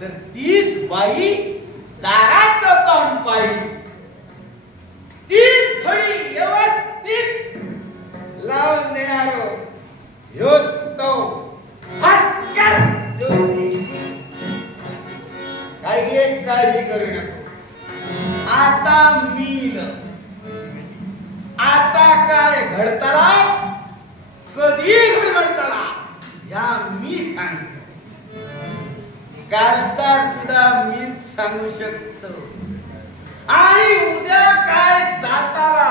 तर तीच बाई दारात टोकावून पाहिली. तीच खडी व्यवस्थित लावून देणारो ह्योच तो भास्कर ज्योतिषी. काही एक काळजी करू नको. आता मील आता काय घडताला कधी घडताला या मी सांगतो. कालचा सुद्धा मीच सांगू शकतो आणि उद्या काय जाताला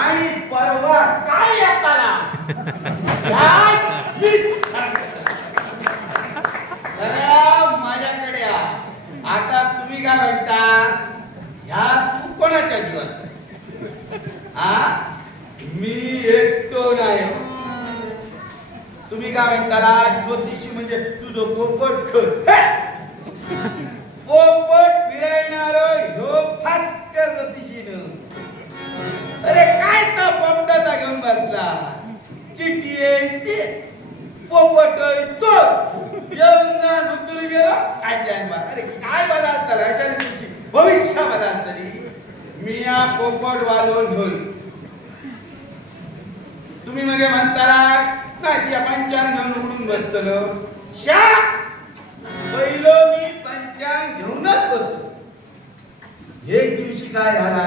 आणि परवा काय येताला मीच सांगतो. सगळ्या माझ्याकडे आता तुम्ही काय म्हणता ह्या तू कोणाच्या जीवात मी एकटो नाही. तुम्ही काय म्हणता ज्योतिषी म्हणजे तुझं पोपट खत पोपट फिरायणार ह्यो भास्कर ज्योतिषीनं. अरे काय तर पोपटाचा घेऊन बसला. चिठी येते पोपट तो येऊन नुतून गेला काढल्या. अरे काय बदलता ह्याच्याने तुमची भविष्य बदलतली. मी या पोपट वालवून घेऊन तुम्ही मगे म्हणताला नाही त्या पंचांग घेऊन उडून बसतलो. शा पहिलो मी पंचांग घेऊनच बसलो. एक दिवशी काय झाला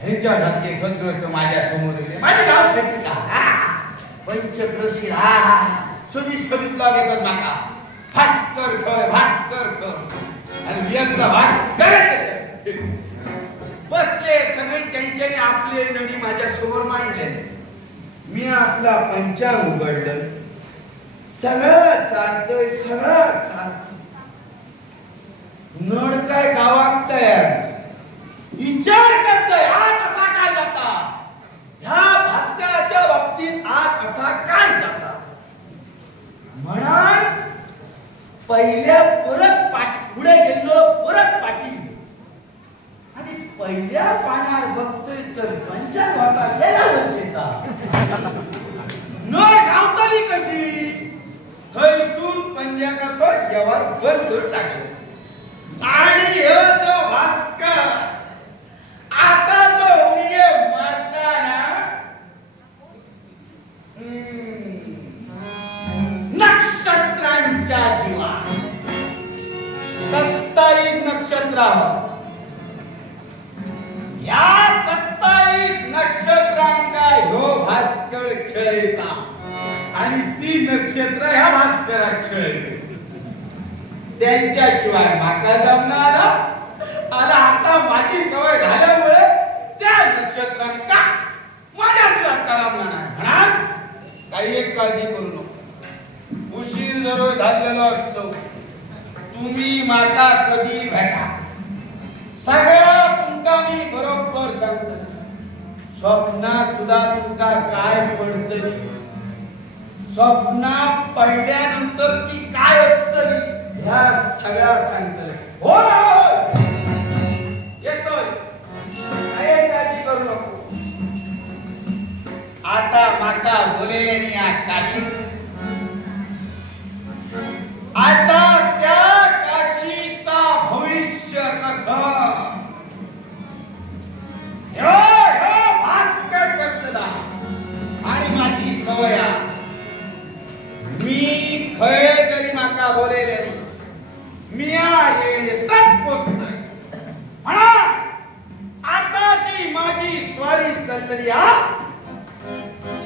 ह्यांच्यासारखे सगळं माझ्या समोर येते. माझे नाव शकते का पंचक्रोशी सुधीच बघितला घेतात माका भास्कर खर आणि व्यस्त भास्कर बसले सगळे त्यांच्याने आपले नणी माझ्या समोर मांडले. मी आपला पंचांग उघडलं. सगळं चालतंय सगळं चालतंय. नड काय गावात तयार विचार करतोय आज असा काय जाता. ह्या भास्कराच्या बाबतीत आज असा काय जाता म्हणा. पहिल्या परत पुढे गेलो परत पाठी आणि पहिल्या पाण्यावर बघतोय तर पंचांग होता गेल्या वर्षीचा. नळ गावतली कशी थैसून पंजा करतो यावर बंद करून टाकलं आणि हे जो भास्कर आता जो उडीये मारताना नक्षत्रांच्या जीवा 27 नक्षत्र या 27 नक्षत्रांका ह्यो भास्कर खेळता आणि ती नक्षत्र ह्या भास्करात खेळते. त्यांच्याशिवाय माका जमणार आला. आता माझी सवय झाल्यामुळे त्या नक्षत्रांका माझ्याशिवाय करमणार नाही. म्हणा काही एक काळजी करू नको. उशीर जरूर झालेलो असतो तुम्ही माता कधी भेटा सगळं तुमका मी बरोबर सांगतो. स्वप्ना सुद्धा तुमका काय पडतली स्वप्ना पडल्यानंतर ती काय असतली ह्या सगळ्या सांगतले. हो येतोय काही काळजी करू नको. आता माता बोलेले मी या काशीत आता त्या काशीचा भविष्य कथा भास्कर करतला आणि माझी सवय मी खय जरी माका बोलेले मी येतच पोचतोय. म्हणा आताची माझी स्वारी चालली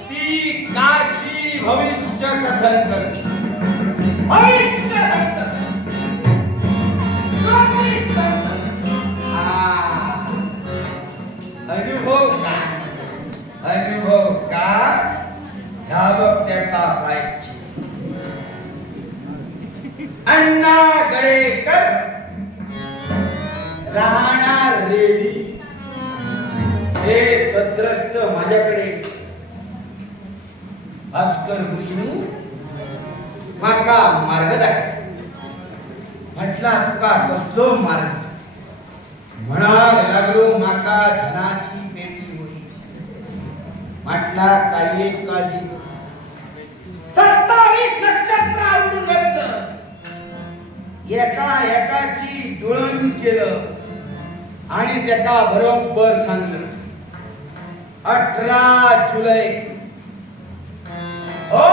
ती काशी भविष्य कथन करते. भविष्य अनुभव का ह्या त्याचा पाहिजे. अण्णा गडेकर राहणार रेडी हे सत्रस्त माझ्याकडे भास्कर गुरुजींनी माका मार्ग दाखवला. म्हटला तुका कसलो मार्ग म्हणाल लागलो माका धनाची पेटी होई. म्हटला काही एक काळजी 27 नक्षत्र उडून बसलं एका एकाची जुळण केलं आणि त्याका बरोबर सांगलं 18 जुलै हो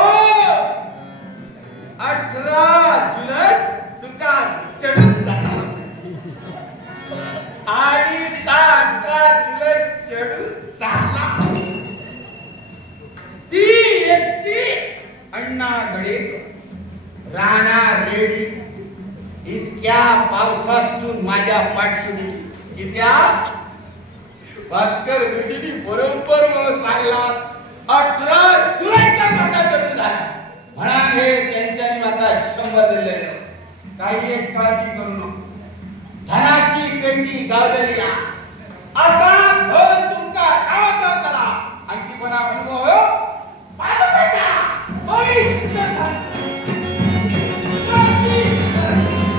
18 जुलै तुका चढून जाता आणि 18 जुलै चढून झाला ती एकटी अण्णा गडेकर राणा रेडी इतक्या पावसातून माझ्या पाठसून की त्या भास्कर गुरुजींनी बरोबर सांगला 18 जुलैचा माका जन्म झाला म्हणाले त्यांच्यानी माका 100 दिले काही एक काळजी करू नको धनाची पेटी गावलेली